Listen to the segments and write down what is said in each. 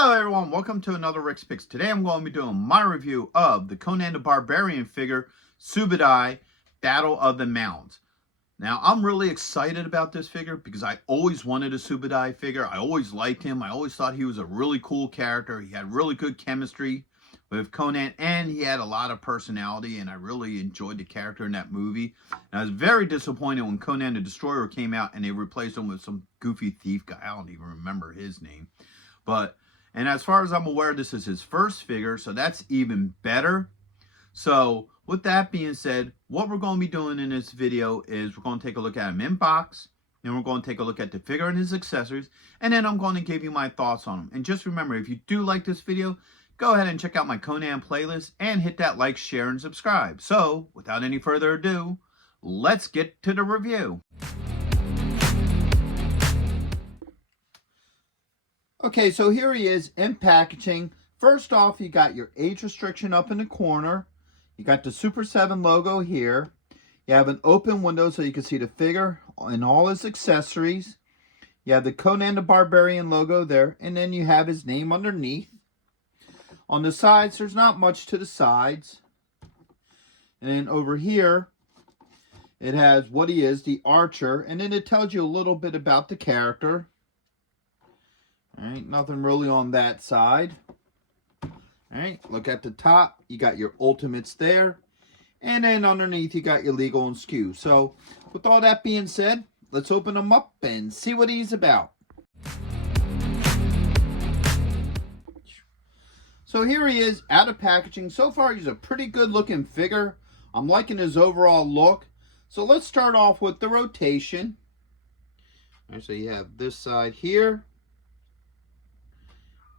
Hello everyone, welcome to another Rick's Picks. Today I'm going to be doing my review of the Conan the Barbarian figure, Subotai Battle of the Mounds. Now I'm really excited about this figure because I always wanted a Subotai figure. I always liked him. I always thought he was a really cool character. He had really good chemistry with Conan and he had a lot of personality, and I really enjoyed the character in that movie. And I was very disappointed when Conan the Destroyer came out and they replaced him with some goofy thief guy. I don't even remember his name. And as far as I'm aware, this is his first figure, so that's even better. So with that being said, what we're going to be doing in this video is we're going to take a look at him in box, and we're going to take a look at the figure and his accessories, and then I'm going to give you my thoughts on him. And just remember, if you do like this video, go ahead and check out my Conan playlist and hit that like, share, and subscribe. So without any further ado, let's get to the review. Okay, so here he is in packaging. First off, you got your age restriction up in the corner. You got the Super 7 logo here. You have an open window so you can see the figure and all his accessories. You have the Conan the Barbarian logo there, and then you have his name underneath. On the sides, there's not much to the sides. And then over here, it has what he is, the archer, and then it tells you a little bit about the character. Alright, nothing really on that side. Alright, look at the top. You got your ultimates there. And then underneath you got your legal and SKU. So, with all that being said, let's open him up and see what he's about. So here he is out of packaging. So far he's a pretty good looking figure. I'm liking his overall look. So let's start off with the rotation. Alright, so you have this side here.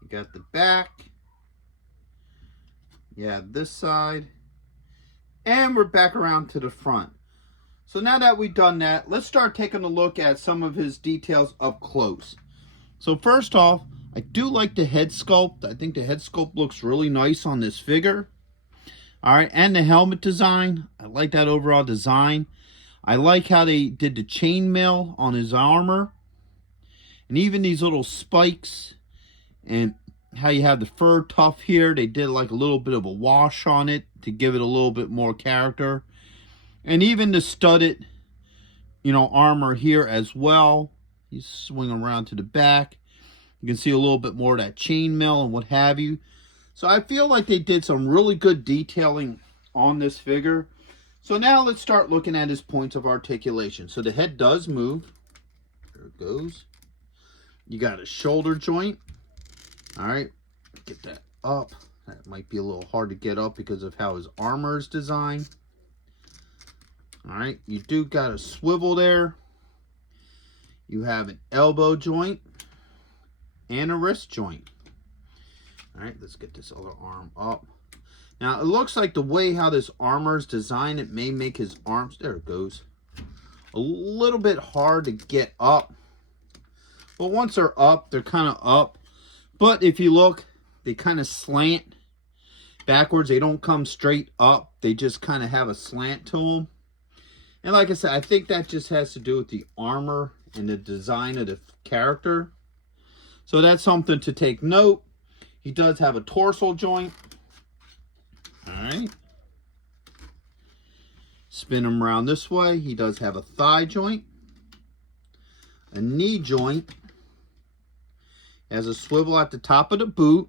You got the back. You have this side. And we're back around to the front. So now that we've done that, let's start taking a look at some of his details up close. So first off, I do like the head sculpt. I think the head sculpt looks really nice on this figure. Alright, and the helmet design. I like that overall design. I like how they did the chainmail on his armor. And even these little spikes. And how you have the fur tuft here. They did like a little bit of a wash on it to give it a little bit more character. And even the studded, armor here as well. You swing around to the back. You can see a little bit more of that chainmail and what have you. So I feel like they did some really good detailing on this figure. So now let's start looking at his points of articulation. So the head does move. There it goes. You got a shoulder joint. Alright, get that up. That might be a little hard to get up because of how his armor is designed. Alright, you do got a swivel there. You have an elbow joint and a wrist joint. Alright, let's get this other arm up. Now, it looks like the way how this armor is designed, it may make his arms, there it goes, a little bit hard to get up. But once they're up, they're kind of up. But if you look, they kind of slant backwards. They don't come straight up. They just kind of have a slant to them. And like I said, I think that just has to do with the armor and the design of the character. So that's something to take note. He does have a torso joint. Alright. Spin him around this way. He does have a thigh joint. A knee joint. Has a swivel at the top of the boot.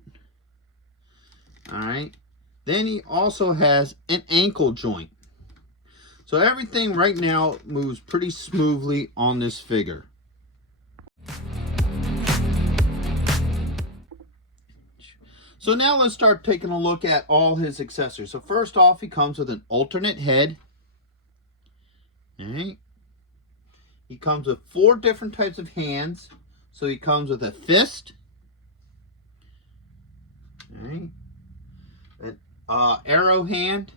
Alright. Then he also has an ankle joint. So everything right now moves pretty smoothly on this figure. So now let's start taking a look at all his accessories. So first off, he comes with an alternate head. Alright. He comes with 4 different types of hands. So he comes with a fist, an arrow hand,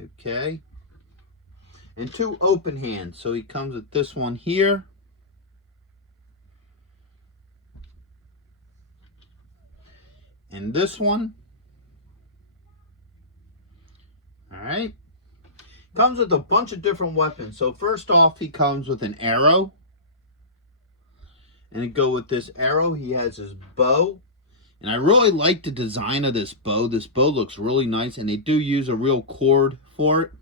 okay, and 2 open hands. So he comes with this one here, and this one. All right. Comes with a bunch of different weapons. So first off, he comes with an arrow. And to go with this arrow, he has his bow. And I really like the design of this bow. This bow looks really nice, and they do use a real cord for it.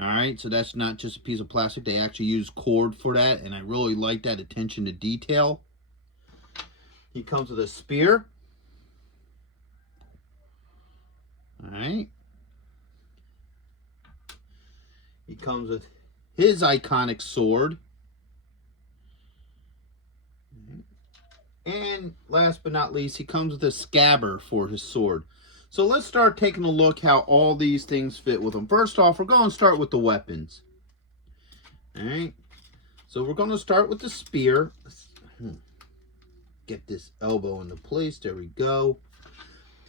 Alright, so that's not just a piece of plastic. They actually use cord for that, and I really like that attention to detail. He comes with a spear. Alright. He comes with his iconic sword. And last but not least, he comes with a scabbard for his sword. So let's start taking a look how all these things fit with him. First off, we're going to start with the weapons. Alright. So we're going to start with the spear. Let's get this elbow into place. There we go.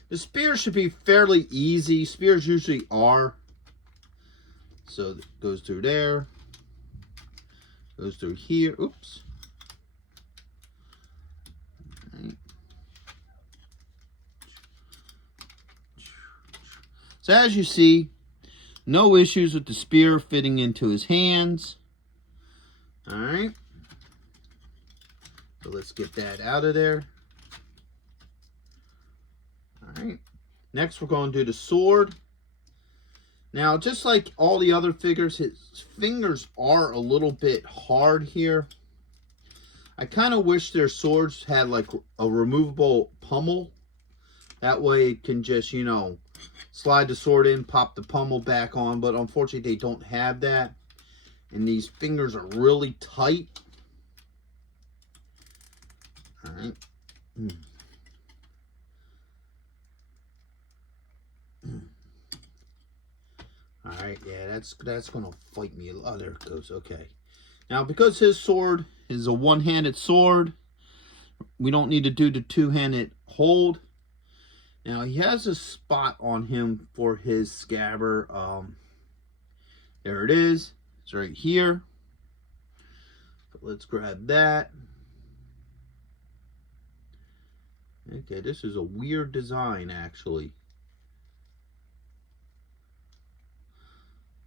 The spear should be fairly easy. Spears usually are. So it goes through there. Goes through here. Oops. Right. So as you see, no issues with the spear fitting into his hands. Alright. So let's get that out of there. Alright. Next we're going to do the sword. Now, just like all the other figures, his fingers are a little bit hard here. I kind of wish their swords had like a removable pommel. That way it can just, you know, slide the sword in, pop the pommel back on. But unfortunately, they don't have that. And these fingers are really tight. All right. Alright, yeah, that's gonna fight me. Oh, there it goes. Okay. Now, because his sword is a one-handed sword, we don't need to do the two-handed hold. Now, he has a spot on him for his scabbard. There it is. It's right here. So let's grab that. Okay, this is a weird design, actually.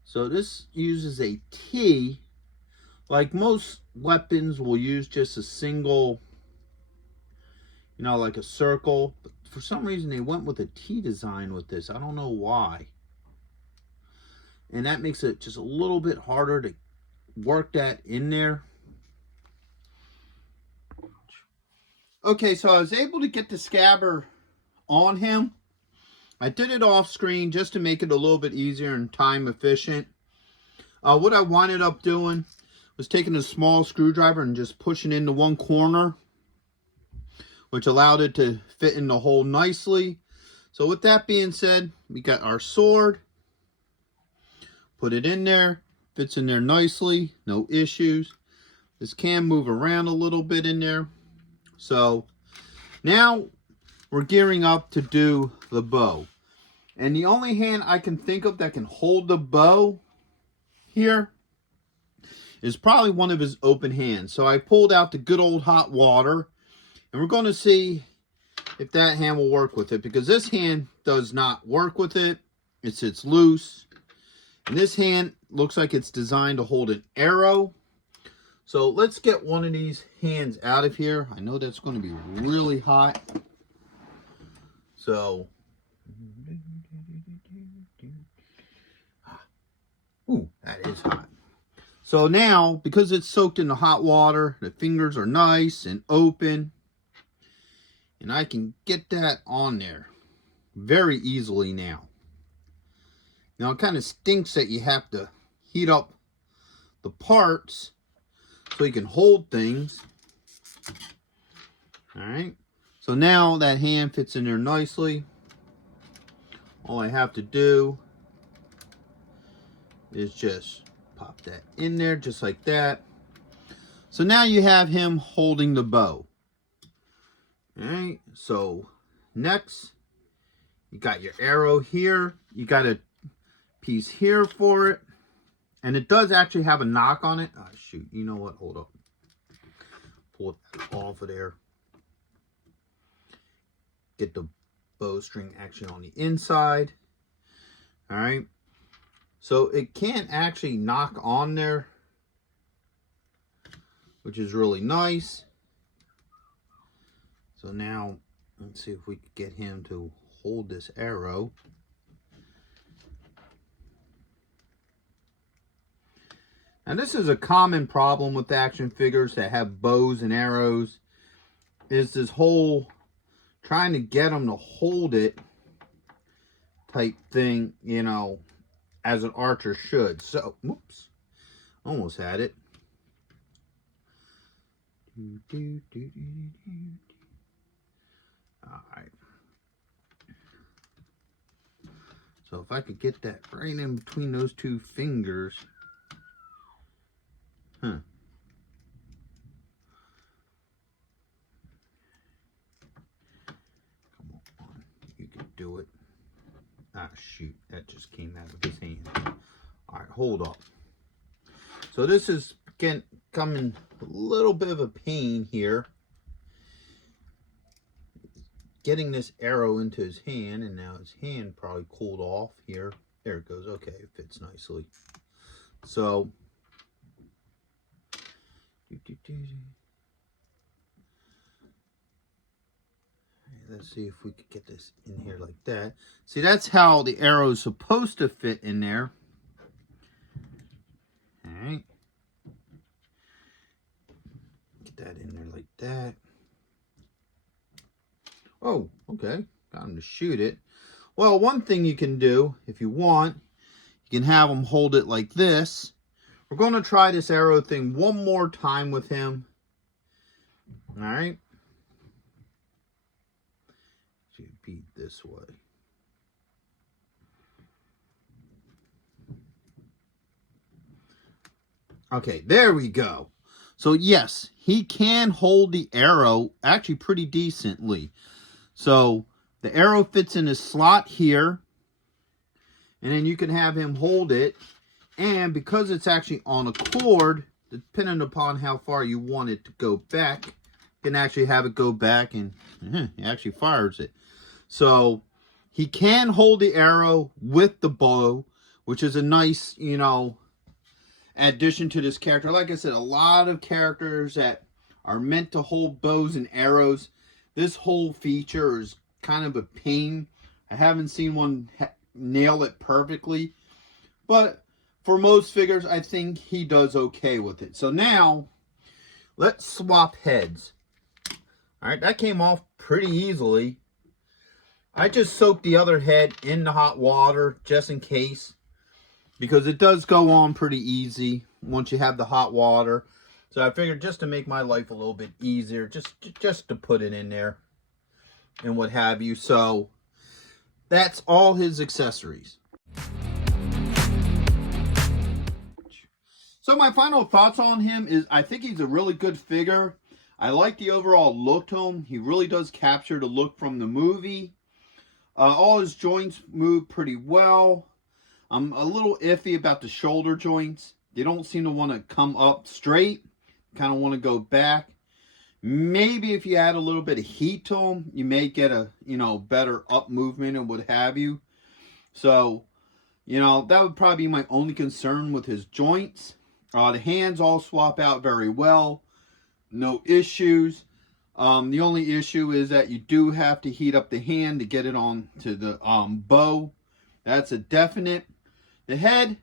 So this uses a T. Like most weapons will use just a single, you know, like a circle. But for some reason they went with a T design with this. I don't know why. And that makes it just a little bit harder to work that in there. Okay, so I was able to get the scabbard on him. I did it off screen just to make it a little bit easier and time efficient. What I wound up doing was taking a small screwdriver and just pushing into one corner, which allowed it to fit in the hole nicely. So with that being said, we got our sword. Put it in there. Fits in there nicely. No issues. This can move around a little bit in there. So now we're gearing up to do the bow. And the only hand I can think of that can hold the bow here is probably one of his open hands. So I pulled out the good old hot water. And we're going to see if that hand will work with it. Because this hand does not work with it. It sits loose. And this hand looks like it's designed to hold an arrow. So let's get one of these hands out of here. I know that's going to be really hot. So, ooh, that is hot. So now, because it's soaked in the hot water, the fingers are nice and open. And I can get that on there very easily now. Now, it kind of stinks that you have to heat up the parts so you can hold things. Alright. So now that hand fits in there nicely. All I have to do is just pop that in there just like that. So now you have him holding the bow. Alright, so next you got your arrow here. You got a piece here for it. And it does actually have a knock on it. Oh, shoot. You know what? Hold up. Pull it off of there. Get the bowstring action on the inside. Alright. So it can't actually knock on there, which is really nice. So now, let's see if we can get him to hold this arrow. And this is a common problem with action figures that have bows and arrows, is this whole trying to get them to hold it type thing, you know, as an archer should. So, whoops, almost had it. All right. So if I could get that right in between those two fingers. Huh. Come on. You can do it. Ah, shoot. That just came out of his hand. All right, hold up. So this is coming a little bit of a pain here. Getting this arrow into his hand, and now his hand probably cooled off here. There it goes. Okay, it fits nicely. So, let's see if we could get this in here like that. See, that's how the arrow is supposed to fit in there. All right. Get that in there like that. Oh, okay. Got him to shoot it. Well, one thing you can do, if you want, you can have him hold it like this. We're going to try this arrow thing one more time with him. All right. Should be this way. Okay, there we go. So, yes, he can hold the arrow actually pretty decently. So the arrow fits in his slot here, and then you can have him hold it. And because it's actually on a cord, depending upon how far you want it to go back, you can actually have it go back, and it actually fires it. So he can hold the arrow with the bow, which is a nice, you know, addition to this character. Like I said, a lot of characters that are meant to hold bows and arrows, this whole feature is kind of a pain. I haven't seen one nail it perfectly. But for most figures, I think he does okay with it. So now, let's swap heads. Alright, that came off pretty easily. I just soaked the other head in the hot water just in case. Because it does go on pretty easy once you have the hot water. So I figured just to make my life a little bit easier, just to put it in there and what have you. So that's all his accessories. So my final thoughts on him is I think he's a really good figure. I like the overall look to him. He really does capture the look from the movie. All his joints move pretty well. I'm a little iffy about the shoulder joints. They don't seem to want to come up straight. Kind of want to go back. Maybe if you add a little bit of heat to them, you may get a, you know, better up movement and what have you. So, you know, that would probably be my only concern with his joints. The hands all swap out very well. No issues. The only issue is that you do have to heat up the hand to get it on to the bow. That's a definite. The head,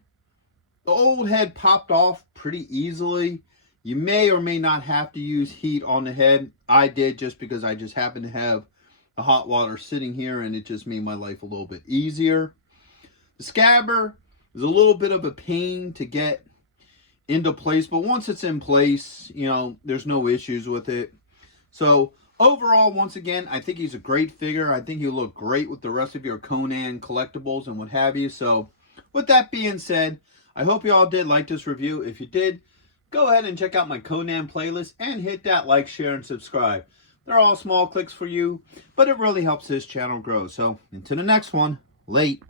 the old head popped off pretty easily. You may or may not have to use heat on the head. I did just because I just happened to have the hot water sitting here and it just made my life a little bit easier. The scabbard is a little bit of a pain to get into place, but once it's in place, you know, there's no issues with it. So overall, once again, I think he's a great figure. I think he'll look great with the rest of your Conan collectibles and what have you. So with that being said, I hope you all did like this review. If you did, go ahead and check out my Conan playlist and hit that like, share, and subscribe. They're all small clicks for you, but it really helps this channel grow. So until the next one, late.